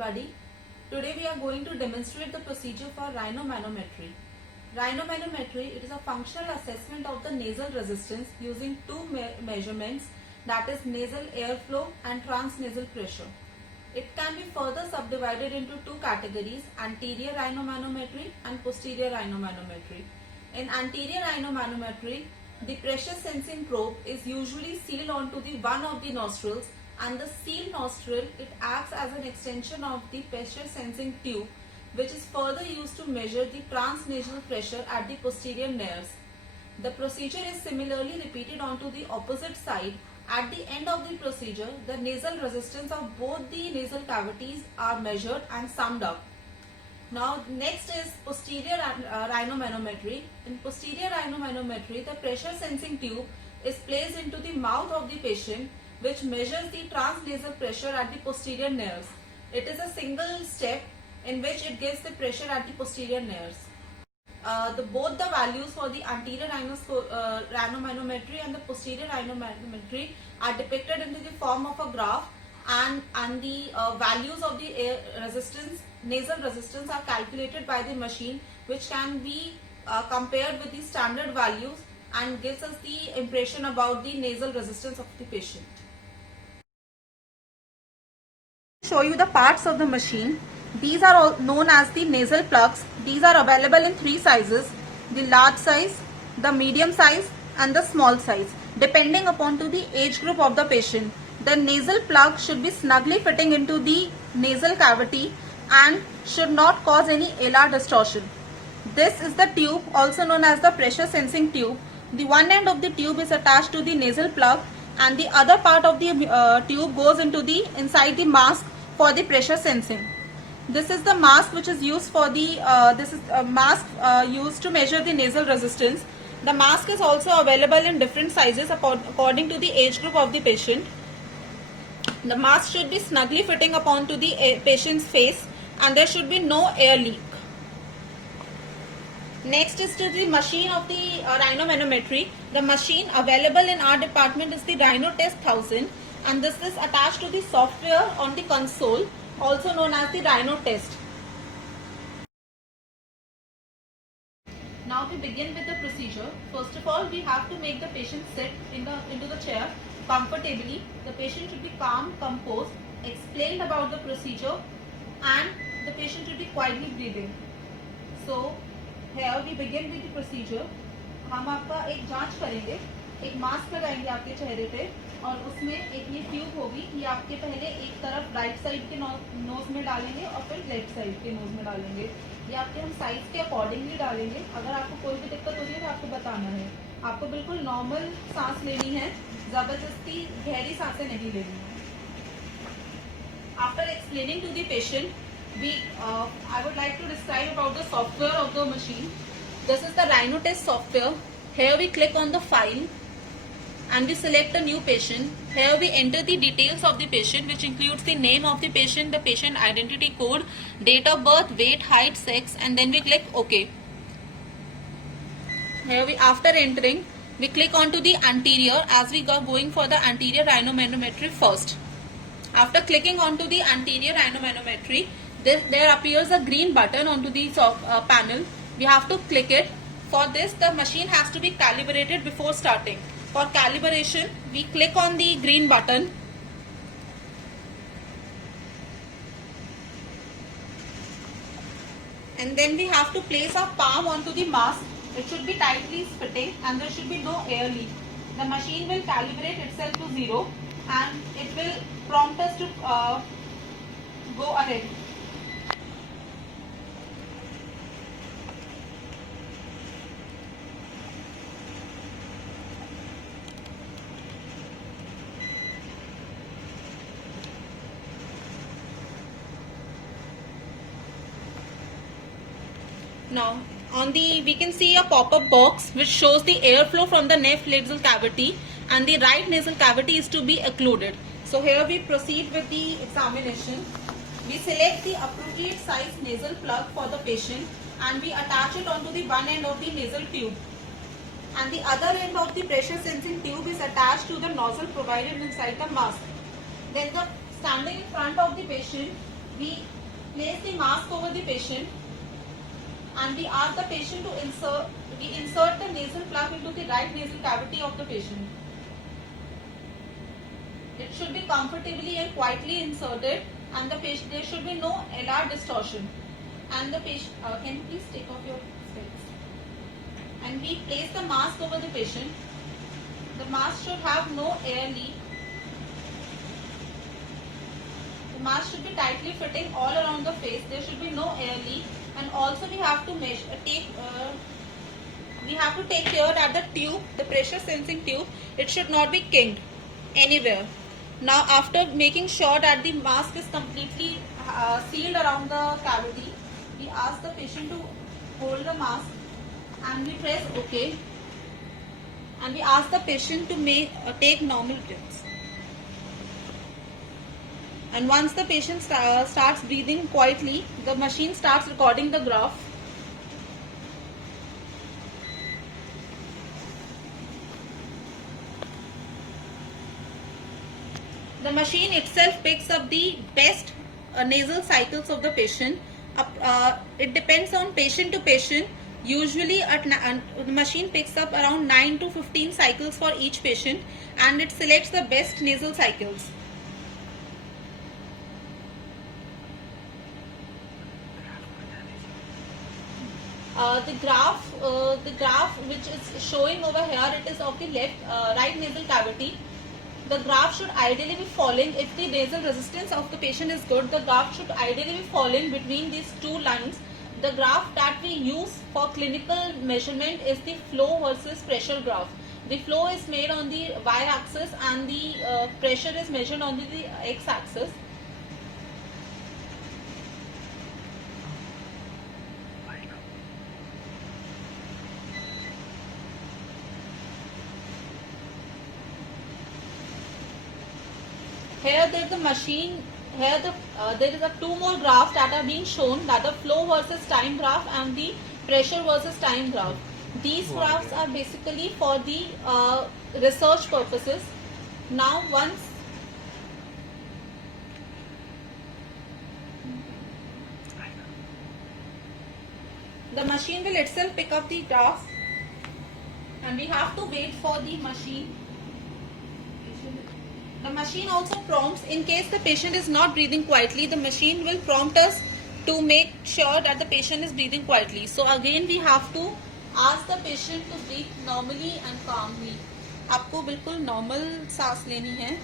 Everybody, today we are going to demonstrate the procedure for rhinomanometry. Rhinomanometry, it is a functional assessment of the nasal resistance using two measurements, that is nasal airflow and transnasal pressure. It can be further subdivided into two categories, anterior rhinomanometry and posterior rhinomanometry. In anterior rhinomanometry, the pressure sensing probe is usually sealed onto the one of the nostrils, and the sealed nostril, it acts as an extension of the pressure sensing tube, which is further used to measure the transnasal pressure at the posterior nares. The procedure is similarly repeated onto the opposite side. At the end of the procedure, the nasal resistance of both the nasal cavities are measured and summed up. Now next is posterior rhinomanometry. In posterior rhinomanometry, the pressure sensing tube is placed into the mouth of the patient, which measures the transnasal pressure at the posterior nares. It is a single step in which it gives the pressure at the posterior nares. Both the values for the anterior rhinomanometry and the posterior rhinomanometry are depicted into the form of a graph, and the values of the air resistance, nasal resistance, are calculated by the machine, which can be compared with the standard values and gives us the impression about the nasal resistance of the patient. Show you the parts of the machine. These are all known as the nasal plugs. These are available in three sizes: the large size, the medium size and the small size, depending upon to the age group of the patient. The nasal plug should be snugly fitting into the nasal cavity and should not cause any alar distortion. This is the tube, also known as the pressure sensing tube. The one end of the tube is attached to the nasal plug, and the other part of the tube goes into the inside the mask for the pressure sensing. This is the mask which is used for the this is a mask used to measure the nasal resistance. The mask is also available in different sizes according to the age group of the patient. The mask should be snugly fitting upon to the patient's face, and there should be no air leak. Next is to the machine of the rhinomanometry. The machine available in our department is the Rhinotest 1000, and this is attached to the software on the console, also known as the Rhinotest. Now we begin with the procedure. First of all, we have to make the patient sit into the chair comfortably. The patient should be calm, composed, explained about the procedure, and the patient should be quietly breathing. So here we begin with the procedure. हम आपका एक जांच करेंगे, एक mask लगाएंगे आपके चेहरे पे, और उसमें एक ये ट्यूब होगी, ये आपके पहले एक तरफ राइट साइड के नोज में डालेंगे और फिर लेफ्ट साइड के नोज में डालेंगे. ये आपके हम साइज के अकॉर्डिंगली डालेंगे. अगर आपको कोई भी दिक्कत हो रही है तो आपको बताना है. आपको बिल्कुल नॉर्मल सांस लेनी है, जबरदस्ती गहरी सांसें नहीं लेनी है. After explaining to the patient, I would like to describe about the software of the machine. This is the Rhinotest software. Here we click on the file and we select a new patient. Here we enter the details of the patient, which includes the name of the patient identity code, date of birth, weight, height, sex, and then we click OK. Here after entering, we click onto the anterior, as we are going for the anterior rhinomanometry first. After clicking onto the anterior rhinomanometry, there appears a green button onto the panel. We have to click it. For this, the machine has to be calibrated before starting. For calibration, we click on the green button. And then we have to place our palm onto the mask. It should be tightly fitting and there should be no air leak. The machine will calibrate itself to 0 and it will prompt us to go ahead. Now we can see a pop-up box which shows the airflow from the left nasal cavity, and the right nasal cavity is to be occluded. So here we proceed with the examination. We select the appropriate size nasal plug for the patient and we attach it onto the one end of the nasal tube, and the other end of the pressure sensing tube is attached to the nozzle provided inside the mask. Then standing in front of the patient, we place the mask over the patient and we ask the patient to insert the nasal plug into the right nasal cavity of the patient. It should be comfortably and quietly inserted, and the patient, there should be no LR distortion. And the patient, can you please take off your specs? And we place the mask over the patient. The mask should have no air leak. The mask should be tightly fitting all around the face. There should be no air leak. And also we have to take care that the tube, the pressure sensing tube, it should not be kinked anywhere. Now after making sure that the mask is completely sealed around the cavity, we ask the patient to hold the mask and we press OK. And we ask the patient to take normal breaths. And once the patient starts breathing quietly, the machine starts recording the graph. The machine itself picks up the best nasal cycles of the patient. It depends on patient to patient. Usually the machine picks up around 9 to 15 cycles for each patient, and it selects the best nasal cycles. The graph which is showing over here, it is of the right nasal cavity. The graph should ideally be falling, if the nasal resistance of the patient is good, the graph should ideally be falling between these two lines. The graph that we use for clinical measurement is the flow versus pressure graph. The flow is made on the y-axis and the pressure is measured on the x-axis. Here there is a machine. Here there is a two more graphs that are being shown, that the flow versus time graph and the pressure versus time graph. These graphs are basically for the research purposes. Now once the machine will itself pick up the graphs, and we have to wait for the machine. The machine also prompts, in case the patient is not breathing quietly, the machine will prompt us to make sure that the patient is breathing quietly. So again we have to ask the patient to breathe normally and calmly. आपको बिल्कुल normal सांस लेनी है.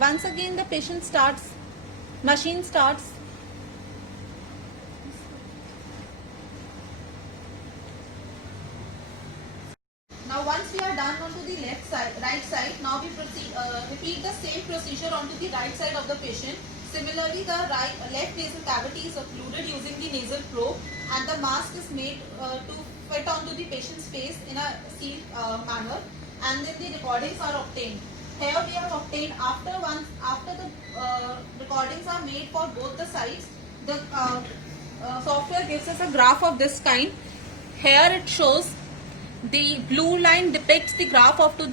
Once again the machine starts. Now once we are done onto the right side, now we repeat the same procedure onto the right side of the patient. Similarly, the left nasal cavity is occluded using the nasal probe, and the mask is made to fit onto the patient's face in a sealed manner, and then the recordings are obtained. Here we have obtained after the recordings are made for both the sides, the software gives us a graph of this kind. Here it shows the blue line depicts the graph of the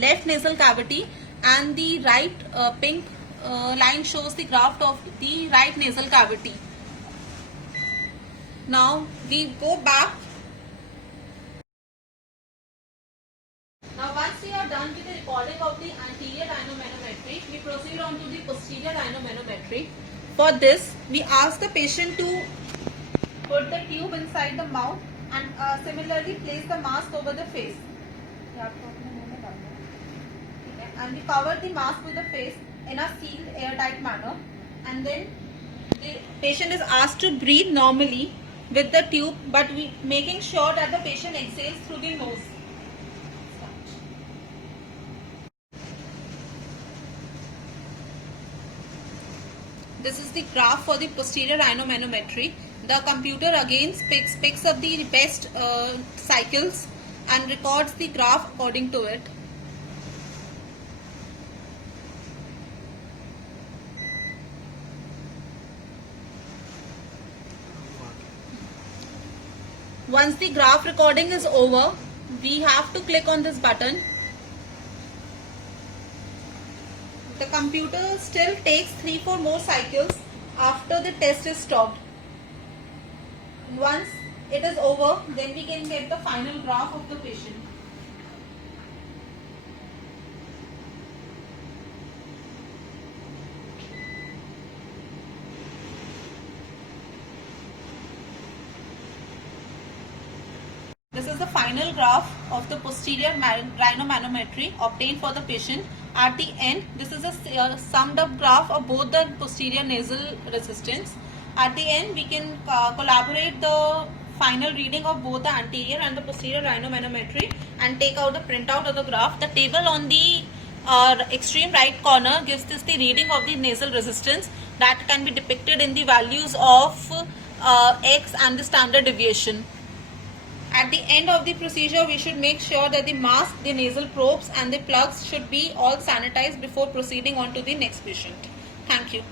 left nasal cavity, and the right pink line shows the graph of the right nasal cavity. Now we go back. Now once we are done with the recording of the anterior rhinomanometry, we proceed on to the posterior rhinomanometry. For this, we ask the patient to put the tube inside the mouth and similarly place the mask over the face. And we cover the mask with the face in a sealed airtight manner, and then the patient is asked to breathe normally with the tube, but we making sure that the patient exhales through the nose. This is the graph for the posterior rhinomanometry. The computer again picks up the best cycles and records the graph according to it. Once the graph recording is over, we have to click on this button. The computer still takes 3-4 more cycles after the test is stopped. Once it is over, then we can get the final graph of the patient. This is the final graph of the posterior rhinomanometry obtained for the patient. At the end, this is a summed up graph of both the posterior nasal resistance. At the end, we can collaborate the final reading of both the anterior and the posterior rhinomanometry and take out the printout of the graph. The table on the extreme right corner gives us the reading of the nasal resistance that can be depicted in the values of X and the standard deviation. At the end of the procedure, we should make sure that the mask, the nasal probes and the plugs should be all sanitized before proceeding on to the next patient. Thank you.